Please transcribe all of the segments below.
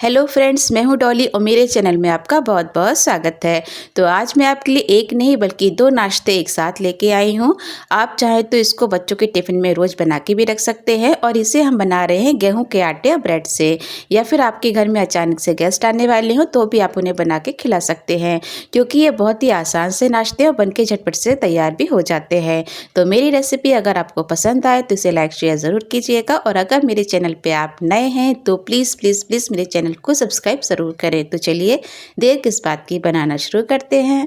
Hello friends, मैं हूं डॉली और मेरे चैनल में आपका बहुत बहुत स्वागत है। तो आज मैं आपके लिए एक नहीं बल्कि दो नाश्ते एक साथ लेके आई हूं। आप चाहें तो इसको बच्चों के टिफ़िन में रोज़ बना के भी रख सकते हैं और इसे हम बना रहे हैं गेहूं के आटे और ब्रेड से। या फिर आपके घर में अचानक से गेस्ट आने वाले हों तो भी आप उन्हें बना के खिला सकते हैं, क्योंकि ये बहुत ही आसान से नाश्ते और बन के झटपट से तैयार भी हो जाते हैं। तो मेरी रेसिपी अगर आपको पसंद आए तो इसे लाइक शेयर ज़रूर कीजिएगा, और अगर मेरे चैनल पर आप नए हैं तो प्लीज़ प्लीज़ प्लीज़ मेरे चैनल को सब्सक्राइब ज़रूर करें। तो चलिए देर किस बात की, बनाना शुरू करते हैं।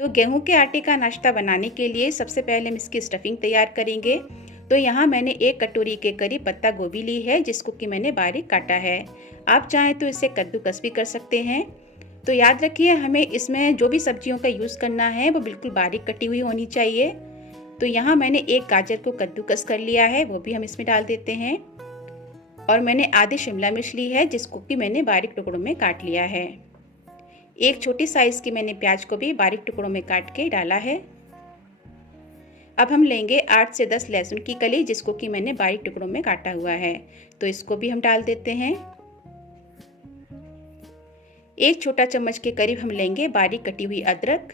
तो गेहूं के आटे का नाश्ता बनाने के लिए सबसे पहले हम इसकी स्टफिंग तैयार करेंगे। तो यहाँ मैंने एक कटोरी के करीब पत्ता गोभी ली है, जिसको कि मैंने बारीक काटा है। आप चाहें तो इसे कद्दूकस भी कर सकते हैं। तो याद रखिए, हमें इसमें जो भी सब्जियों का यूज़ करना है वो बिल्कुल बारीक कटी हुई होनी चाहिए। तो यहाँ मैंने एक गाजर को कद्दूकस कर लिया है, वो भी हम इसमें डाल देते हैं। और मैंने आधी शिमला मिर्च ली है, जिसको कि मैंने बारीक टुकड़ों में काट लिया है। एक छोटी साइज की मैंने प्याज को भी बारीक टुकड़ों में काट के डाला है। अब हम लेंगे 8 से 10 लहसुन की कली, जिसको कि मैंने बारीक टुकड़ों में काटा हुआ है। तो इसको भी हम डाल देते हैं। एक छोटा चम्मच के करीब हम लेंगे बारीक कटी हुई अदरक,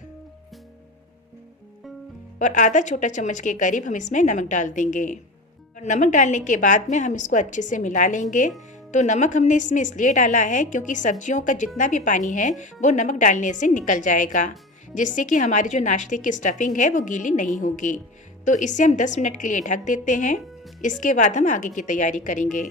और आधा छोटा चम्मच के करीब हम इसमें नमक डाल देंगे। और नमक डालने के बाद में हम इसको अच्छे से मिला लेंगे। तो नमक हमने इसमें इसलिए डाला है क्योंकि सब्जियों का जितना भी पानी है वो नमक डालने से निकल जाएगा, जिससे कि हमारी जो नाश्ते की स्टफिंग है वो गीली नहीं होगी। तो इसे हम 10 मिनट के लिए ढक देते हैं। इसके बाद हम आगे की तैयारी करेंगे।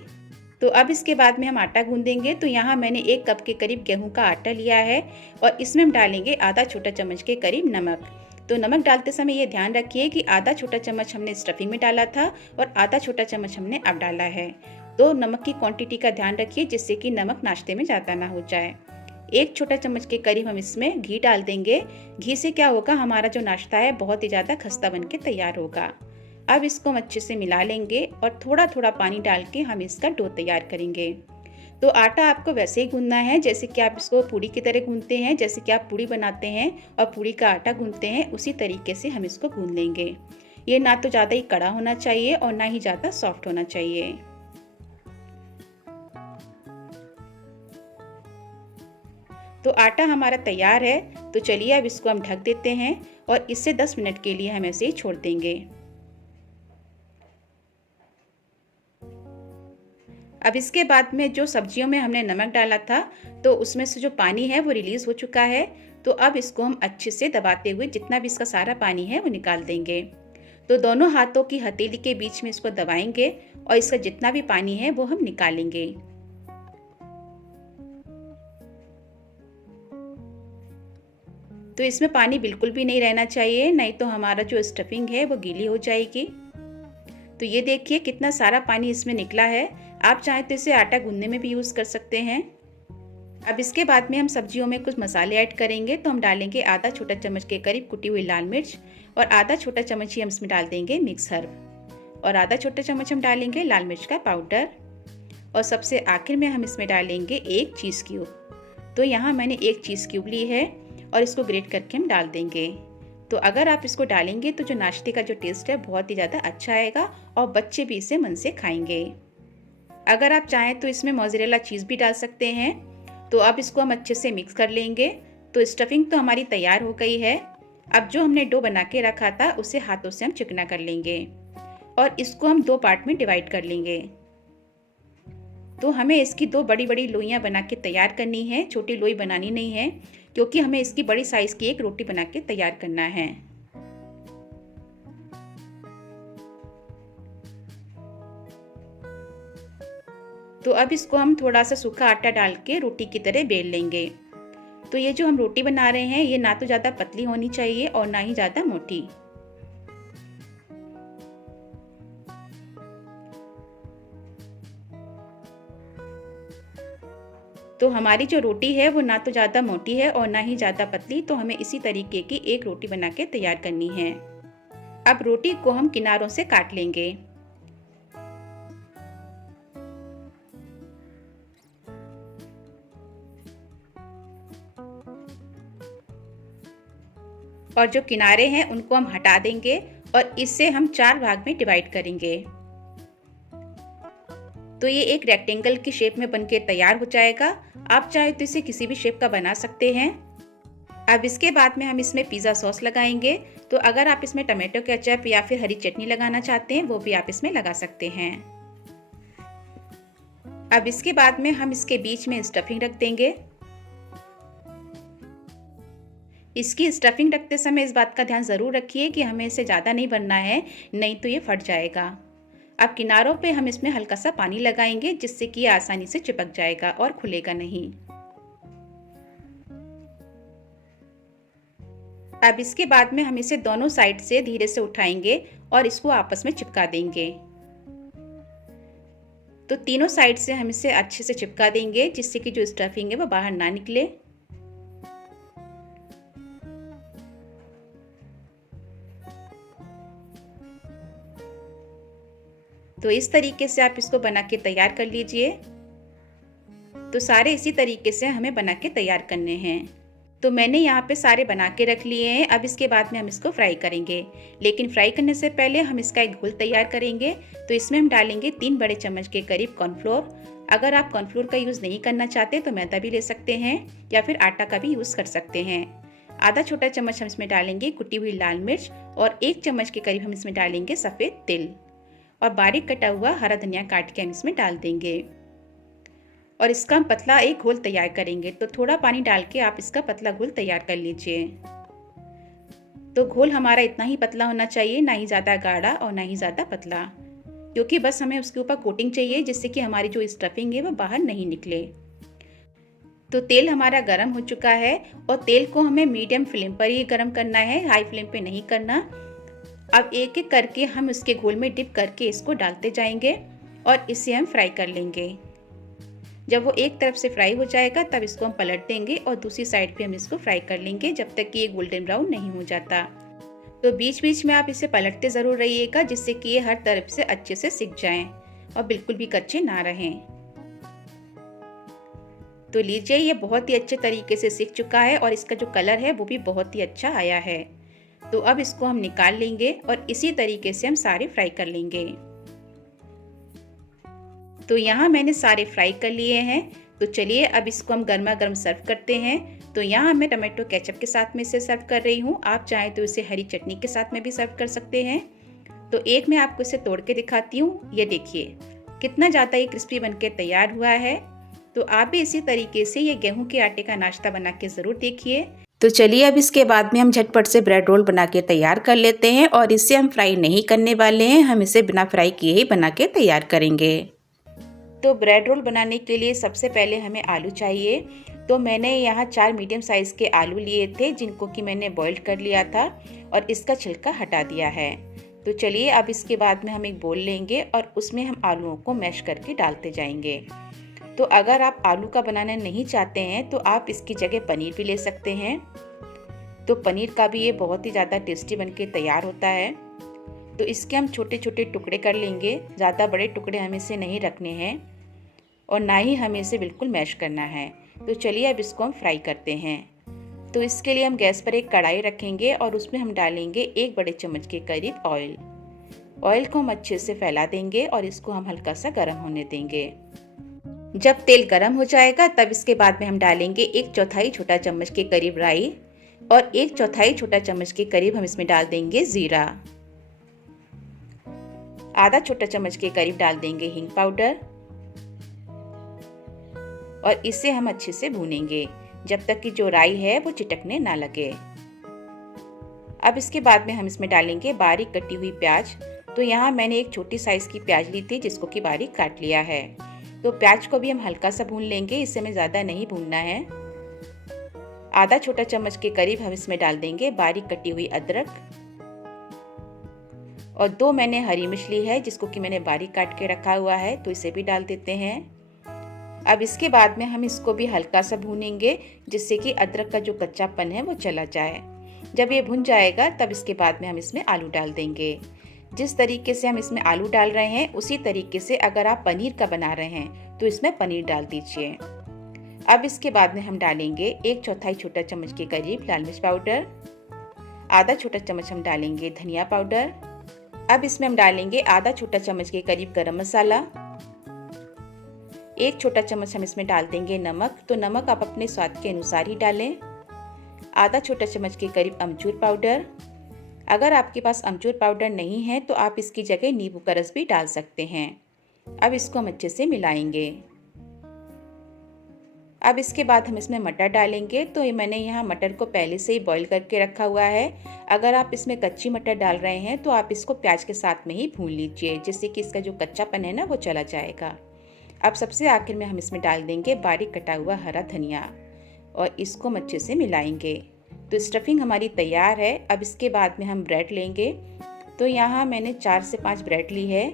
तो अब इसके बाद में हम आटा गूंदेंगे। तो यहाँ मैंने 1 कप के करीब गेहूं का आटा लिया है, और इसमें हम डालेंगे आधा छोटा चम्मच के करीब नमक। तो नमक डालते समय ये ध्यान रखिए कि आधा छोटा चम्मच हमने स्टफिंग में डाला था और आधा छोटा चम्मच हमने अब डाला है। तो नमक की क्वांटिटी का ध्यान रखिए, जिससे कि नमक नाश्ते में ज़्यादा ना हो जाए। 1 छोटा चम्मच के करीब हम इसमें घी डाल देंगे। घी से क्या होगा, हमारा जो नाश्ता है बहुत ही ज़्यादा खस्ता बन के तैयार होगा। अब इसको हम अच्छे से मिला लेंगे और थोड़ा थोड़ा पानी डाल के हम इसका डो तैयार करेंगे। तो आटा आपको वैसे ही गूंदना है जैसे कि आप इसको पूड़ी की तरह गूंदते हैं। जैसे कि आप पूड़ी बनाते हैं और पूड़ी का आटा गूंदते हैं, उसी तरीके से हम इसको गूंद लेंगे। ये ना तो ज़्यादा ही कड़ा होना चाहिए और ना ही ज़्यादा सॉफ्ट होना चाहिए। तो आटा हमारा तैयार है। तो चलिए अब इसको हम ढक देते हैं और इसे 10 मिनट के लिए हम ऐसे ही छोड़ देंगे। अब इसके बाद में जो सब्जियों में हमने नमक डाला था, तो उसमें से जो पानी है वो रिलीज़ हो चुका है। तो अब इसको हम अच्छे से दबाते हुए जितना भी इसका सारा पानी है वो निकाल देंगे। तो दोनों हाथों की हथेली के बीच में इसको दबाएंगे और इसका जितना भी पानी है वो हम निकालेंगे। तो इसमें पानी बिल्कुल भी नहीं रहना चाहिए, नहीं तो हमारा जो स्टफिंग है वो गीली हो जाएगी। तो ये देखिए कितना सारा पानी इसमें निकला है। आप चाहें तो इसे आटा गूंदने में भी यूज़ कर सकते हैं। अब इसके बाद में हम सब्जियों में कुछ मसाले ऐड करेंगे। तो हम डालेंगे आधा छोटा चम्मच के करीब कुटी हुई लाल मिर्च, और आधा छोटा चम्मच ही हम इसमें डाल देंगे मिक्स हर्ब, और आधा छोटा चम्मच हम डालेंगे लाल मिर्च का पाउडर, और सबसे आखिर में हम इसमें डालेंगे 1 चीज़ क्यूब। तो यहाँ मैंने 1 चीज़ क्यूब ली है और इसको ग्रेट करके हम डाल देंगे। तो अगर आप इसको डालेंगे तो जो नाश्ते का जो टेस्ट है बहुत ही ज़्यादा अच्छा आएगा और बच्चे भी इसे मन से खाएंगे। अगर आप चाहें तो इसमें मोज़रेला चीज़ भी डाल सकते हैं। तो अब इसको हम अच्छे से मिक्स कर लेंगे। तो स्टफिंग तो हमारी तैयार हो गई है। अब जो हमने डो बना के रखा था उसे हाथों से हम चिकना कर लेंगे और इसको हम 2 पार्ट में डिवाइड कर लेंगे। तो हमें इसकी 2 बड़ी बड़ी लोइयाँ बना के तैयार करनी है, छोटी लोई बनानी नहीं है, क्योंकि हमें इसकी बड़ी साइज़ की एक रोटी बना के तैयार करना है। तो अब इसको हम थोड़ा सा सूखा आटा डाल के रोटी की तरह बेल लेंगे। तो ये जो हम रोटी बना रहे हैं ये ना तो ज़्यादा पतली होनी चाहिए और ना ही ज़्यादा मोटी। तो हमारी जो रोटी है वो ना तो ज़्यादा मोटी है और ना ही ज़्यादा पतली। तो हमें इसी तरीके की एक रोटी बना के तैयार करनी है। अब रोटी को हम किनारों से काट लेंगे। और जो किनारे हैं उनको हम हटा देंगे और इसे हम 4 भाग में डिवाइड करेंगे। तो ये एक रेक्टेंगल की शेप में बनके तैयार हो जाएगा। आप चाहे तो इसे किसी भी शेप का बना सकते हैं। अब इसके बाद में हम इसमें पिज़्ज़ा सॉस लगाएंगे। तो अगर आप इसमें टमाटो केचप या फिर हरी चटनी लगाना चाहते हैं वो भी आप इसमें लगा सकते हैं। अब इसके बाद में हम इसके बीच में स्टफिंग रख देंगे। इसकी स्टफिंग रखते समय इस बात का ध्यान ज़रूर रखिए कि हमें इसे ज़्यादा नहीं भरना है, नहीं तो ये फट जाएगा। अब किनारों पे हम इसमें हल्का सा पानी लगाएंगे जिससे कि ये आसानी से चिपक जाएगा और खुलेगा नहीं। अब इसके बाद में हम इसे दोनों साइड से धीरे से उठाएंगे और इसको आपस में चिपका देंगे। तो तीनों साइड से हम इसे अच्छे से चिपका देंगे जिससे कि जो स्टफिंग है वो बाहर ना निकले। तो इस तरीके से आप इसको बना के तैयार कर लीजिए। तो सारे इसी तरीके से हमें बना के तैयार करने हैं। तो मैंने यहाँ पे सारे बना के रख लिए हैं। अब इसके बाद में हम इसको फ्राई करेंगे, लेकिन फ्राई करने से पहले हम इसका एक घोल तैयार करेंगे। तो इसमें हम डालेंगे 3 बड़े चम्मच के करीब कॉर्नफ्लोर। अगर आप कॉर्नफ्लोर का यूज़ नहीं करना चाहते तो मैदा भी ले सकते हैं या फिर आटा का भी यूज़ कर सकते हैं। आधा छोटा चम्मच हम इसमें डालेंगे कुटी हुई लाल मिर्च और 1 चम्मच के करीब हम इसमें डालेंगे सफ़ेद तिल और बारीक कटा हुआ हरा धनिया काट के हम इसमें डाल देंगे और इसका हम पतला एक घोल तैयार करेंगे। तो थोड़ा पानी डाल के आप इसका पतला घोल तैयार कर लीजिए। तो घोल हमारा इतना ही पतला होना चाहिए, ना ही ज़्यादा गाढ़ा और ना ही ज़्यादा पतला, क्योंकि बस हमें उसके ऊपर कोटिंग चाहिए जिससे कि हमारी जो स्टफिंग है वो बाहर नहीं निकले। तो तेल हमारा गर्म हो चुका है और तेल को हमें मीडियम फ्लेम पर ही गर्म करना है, हाई फ्लेम पे नहीं करना। अब एक एक करके हम उसके घोल में डिप करके इसको डालते जाएंगे और इसे हम फ्राई कर लेंगे। जब वो एक तरफ से फ्राई हो जाएगा तब इसको हम पलट देंगे और दूसरी साइड पे हम इसको फ्राई कर लेंगे जब तक कि ये गोल्डन ब्राउन नहीं हो जाता। तो बीच बीच में आप इसे पलटते ज़रूर रहिएगा जिससे कि ये हर तरफ से अच्छे से सिक जाएं और बिल्कुल भी कच्चे ना रहें। तो लीजिए, ये बहुत ही अच्छे तरीके से सिक चुका है और इसका जो कलर है वो भी बहुत ही अच्छा आया है। तो अब इसको हम निकाल लेंगे और इसी तरीके से हम सारे फ्राई कर लेंगे। तो यहाँ मैंने सारे फ्राई कर लिए हैं। तो चलिए अब इसको हम गर्मा गर्म सर्व करते हैं। तो यहाँ मैं टमाटो केचप के साथ में इसे सर्व कर रही हूँ। आप चाहें तो इसे हरी चटनी के साथ में भी सर्व कर सकते हैं। तो एक मैं आपको इसे तोड़ के दिखाती हूँ। ये देखिए कितना ज़्यादा ये क्रिस्पी बनके तैयार हुआ है। तो आप भी इसी तरीके से ये गेहूं के आटे का नाश्ता बना के ज़रूर देखिए। तो चलिए अब इसके बाद में हम झटपट से ब्रेड रोल बना के तैयार कर लेते हैं और इसे हम फ्राई नहीं करने वाले हैं, हम इसे बिना फ्राई किए ही बना के तैयार करेंगे। तो ब्रेड रोल बनाने के लिए सबसे पहले हमें आलू चाहिए। तो मैंने यहाँ 4 मीडियम साइज़ के आलू लिए थे जिनको कि मैंने बॉइल्ड कर लिया था और इसका छिलका हटा दिया है। तो चलिए अब इसके बाद में हम एक बोल लेंगे और उसमें हम आलूओं को मैश करके डालते जाएंगे। तो अगर आप आलू का बनाना नहीं चाहते हैं तो आप इसकी जगह पनीर भी ले सकते हैं। तो पनीर का भी ये बहुत ही ज़्यादा टेस्टी बनके तैयार होता है। तो इसके हम छोटे छोटे टुकड़े कर लेंगे, ज़्यादा बड़े टुकड़े हमें इसे नहीं रखने हैं और ना ही हमें इसे बिल्कुल मैश करना है। तो चलिए अब इसको हम फ्राई करते हैं। तो इसके लिए हम गैस पर एक कढ़ाई रखेंगे और उसमें हम डालेंगे 1 बड़े चम्मच के करीब ऑयल। ऑयल को हम अच्छे से फैला देंगे और इसको हम हल्का सा गर्म होने देंगे। जब तेल गर्म हो जाएगा तब इसके बाद में हम डालेंगे 1/4 छोटा चम्मच के करीब राई और 1/4 छोटा चम्मच के करीब हम इसमें डाल देंगे जीरा। आधा छोटा चम्मच के करीब डाल देंगे हींग पाउडर और इसे हम अच्छे से भूनेंगे जब तक कि जो राई है वो चिटकने ना लगे। अब इसके बाद में हम इसमें डालेंगे बारीक कटी हुई प्याज। तो यहाँ मैंने एक छोटी साइज की प्याज ली थी जिसको कि बारीक काट लिया है। तो प्याज को भी हम हल्का सा भून लेंगे, इसे हमें ज़्यादा नहीं भूनना है। आधा छोटा चम्मच के करीब हम इसमें डाल देंगे बारीक कटी हुई अदरक और 2 मैंने हरी मिर्च ली है जिसको कि मैंने बारीक काट के रखा हुआ है, तो इसे भी डाल देते हैं। अब इसके बाद में हम इसको भी हल्का सा भूनेंगे जिससे कि अदरक का जो कच्चापन है वो चला जाए। जब ये भुन जाएगा तब इसके बाद में हम इसमें आलू डाल देंगे। जिस तरीके से हम इसमें आलू डाल रहे हैं उसी तरीके से अगर आप पनीर का बना रहे हैं तो इसमें पनीर डाल दीजिए। अब इसके बाद में हम डालेंगे 1/4 छोटा चम्मच के करीब लाल मिर्च पाउडर, आधा छोटा चम्मच हम डालेंगे धनिया पाउडर। अब इसमें हम डालेंगे आधा छोटा चम्मच के करीब गरम मसाला 1 छोटा चम्मच हम इसमें डाल देंगे नमक। तो नमक आप अपने स्वाद के अनुसार ही डालें। आधा छोटा चम्मच के करीब अमचूर पाउडर। अगर आपके पास अमचूर पाउडर नहीं है तो आप इसकी जगह नींबू का रस भी डाल सकते हैं। अब इसको हम अच्छे से मिलाएंगे। अब इसके बाद हम इसमें मटर डालेंगे। तो ये मैंने यहाँ मटर को पहले से ही बॉईल करके रखा हुआ है। अगर आप इसमें कच्ची मटर डाल रहे हैं तो आप इसको प्याज के साथ में ही भून लीजिए, जिससे कि इसका जो कच्चापन है ना वो चला जाएगा। अब सबसे आखिर में हम इसमें डाल देंगे बारीक कटा हुआ हरा धनिया और इसको हम अच्छे से मिलाएंगे। तो स्टफिंग हमारी तैयार है। अब इसके बाद में हम ब्रेड लेंगे। तो यहाँ मैंने 4 से 5 ब्रेड ली है।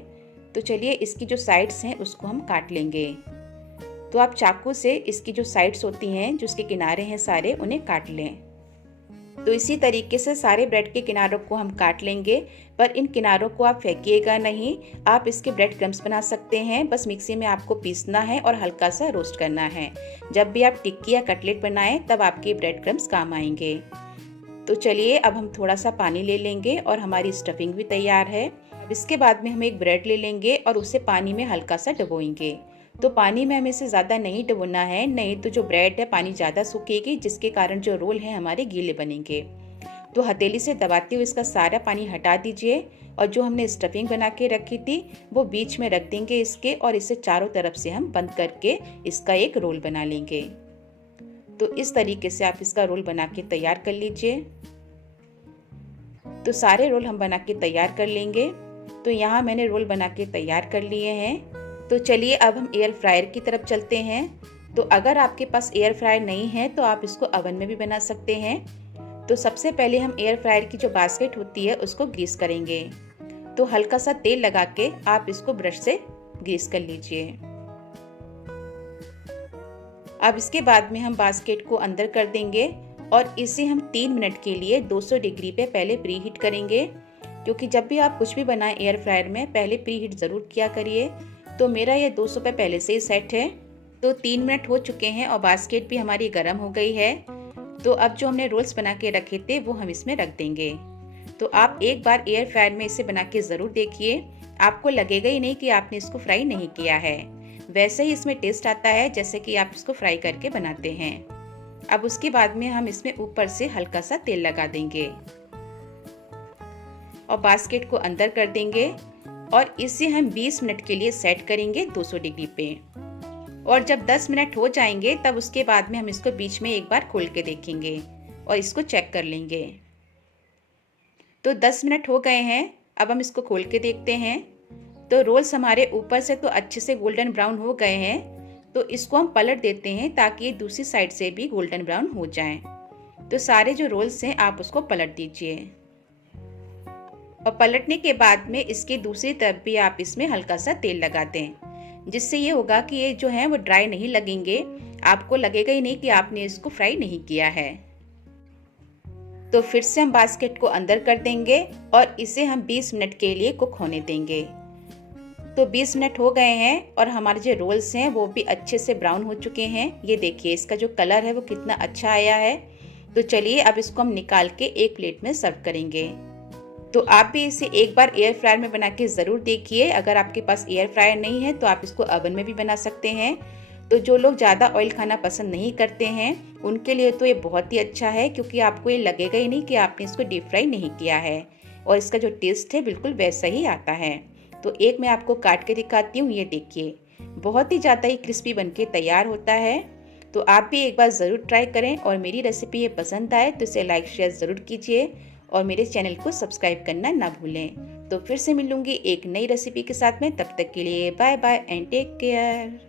तो चलिए इसकी जो साइड्स हैं उसको हम काट लेंगे। तो आप चाकू से इसकी जो साइड्स होती हैं, जो इसके किनारे हैं सारे, उन्हें काट लें। तो इसी तरीके से सारे ब्रेड के किनारों को हम काट लेंगे, पर इन किनारों को आप फेंकिएगा नहीं। आप इसके ब्रेड क्रम्स बना सकते हैं। बस मिक्सी में आपको पीसना है और हल्का सा रोस्ट करना है। जब भी आप टिक्की या कटलेट बनाएं तब आपके ब्रेड क्रम्स काम आएंगे। तो चलिए अब हम थोड़ा सा पानी ले लेंगे और हमारी स्टफिंग भी तैयार है। अब इसके बाद में हम एक ब्रेड ले लेंगे और उसे पानी में हल्का सा डुबोएंगे। तो पानी में हमें इसे ज़्यादा नहीं डुबोना है, नहीं तो जो ब्रेड है पानी ज़्यादा सूखेगी, जिसके कारण जो रोल हैं हमारे गीले बनेंगे। तो हथेली से दबाते हुए इसका सारा पानी हटा दीजिए और जो हमने स्टफिंग बना के रखी थी वो बीच में रख देंगे इसके, और इसे चारों तरफ से हम बंद करके इसका एक रोल बना लेंगे। तो इस तरीके से आप इसका रोल बना के तैयार कर लीजिए। तो सारे रोल हम बना के तैयार कर लेंगे। तो यहाँ मैंने रोल बना के तैयार कर लिए हैं। तो चलिए अब हम एयर फ्रायर की तरफ चलते हैं। तो अगर आपके पास एयर फ्रायर नहीं है तो आप इसको ओवन में भी बना सकते हैं। तो सबसे पहले हम एयर फ्रायर की जो बास्केट होती है उसको ग्रीस करेंगे। तो हल्का सा तेल लगा के आप इसको ब्रश से ग्रीस कर लीजिए। अब इसके बाद में हम बास्केट को अंदर कर देंगे और इसे हम 3 मिनट के लिए 200 डिग्री पे पहले प्री हीट करेंगे, क्योंकि जब भी आप कुछ भी बनाएं एयर फ्रायर में पहले प्री हीट ज़रूर किया करिए। तो मेरा ये 200 पे पहले से ही सेट है। तो 3 मिनट हो चुके हैं और बास्केट भी हमारी गर्म हो गई है। तो अब जो हमने रोल्स बना के रखे थे वो हम इसमें रख देंगे। तो आप एक बार एयर फ्रायर में इसे बना के ज़रूर देखिए, आपको लगेगा ही नहीं कि आपने इसको फ्राई नहीं किया है। वैसे ही इसमें टेस्ट आता है जैसे कि आप इसको फ्राई करके बनाते हैं। अब उसके बाद में हम इसमें ऊपर से हल्का सा तेल लगा देंगे और बास्केट को अंदर कर देंगे और इसे हम 20 मिनट के लिए सेट करेंगे 200 डिग्री पे। और जब 10 मिनट हो जाएंगे तब उसके बाद में हम इसको बीच में एक बार खोल के देखेंगे और इसको चेक कर लेंगे। तो 10 मिनट हो गए हैं। अब हम इसको खोल के देखते हैं। तो रोल्स हमारे ऊपर से तो अच्छे से गोल्डन ब्राउन हो गए हैं। तो इसको हम पलट देते हैं ताकि ये दूसरी साइड से भी गोल्डन ब्राउन हो जाएं। तो सारे जो रोल्स हैं आप उसको पलट दीजिए और पलटने के बाद में इसकी दूसरी तरफ भी आप इसमें हल्का सा तेल लगा दें, जिससे ये होगा कि ये जो है वो ड्राई नहीं लगेंगे। आपको लगेगा ही नहीं कि आपने इसको फ्राई नहीं किया है। तो फिर से हम बास्केट को अंदर कर देंगे और इसे हम 20 मिनट के लिए कुक होने देंगे। तो 20 मिनट हो गए हैं और हमारे जो रोल्स हैं वो भी अच्छे से ब्राउन हो चुके हैं। ये देखिए इसका जो कलर है वो कितना अच्छा आया है। तो चलिए अब इसको हम निकाल के एक प्लेट में सर्व करेंगे। तो आप भी इसे एक बार एयर फ्रायर में बना के ज़रूर देखिए। अगर आपके पास एयर फ्रायर नहीं है तो आप इसको ओवन में भी बना सकते हैं। तो जो लोग ज़्यादा ऑयल खाना पसंद नहीं करते हैं उनके लिए तो ये बहुत ही अच्छा है, क्योंकि आपको ये लगेगा ही नहीं कि आपने इसको डीप फ्राई नहीं किया है और इसका जो टेस्ट है बिल्कुल वैसा ही आता है। तो एक मैं आपको काट के दिखाती हूँ। ये देखिए बहुत ही ज़्यादा ही क्रिस्पी बन के तैयार होता है। तो आप भी एक बार ज़रूर ट्राई करें और मेरी रेसिपी ये पसंद आए तो इसे लाइक शेयर ज़रूर कीजिए और मेरे चैनल को सब्सक्राइब करना ना भूलें। तो फिर से मिलूंगी एक नई रेसिपी के साथ में। तब तक के लिए bye bye and take care.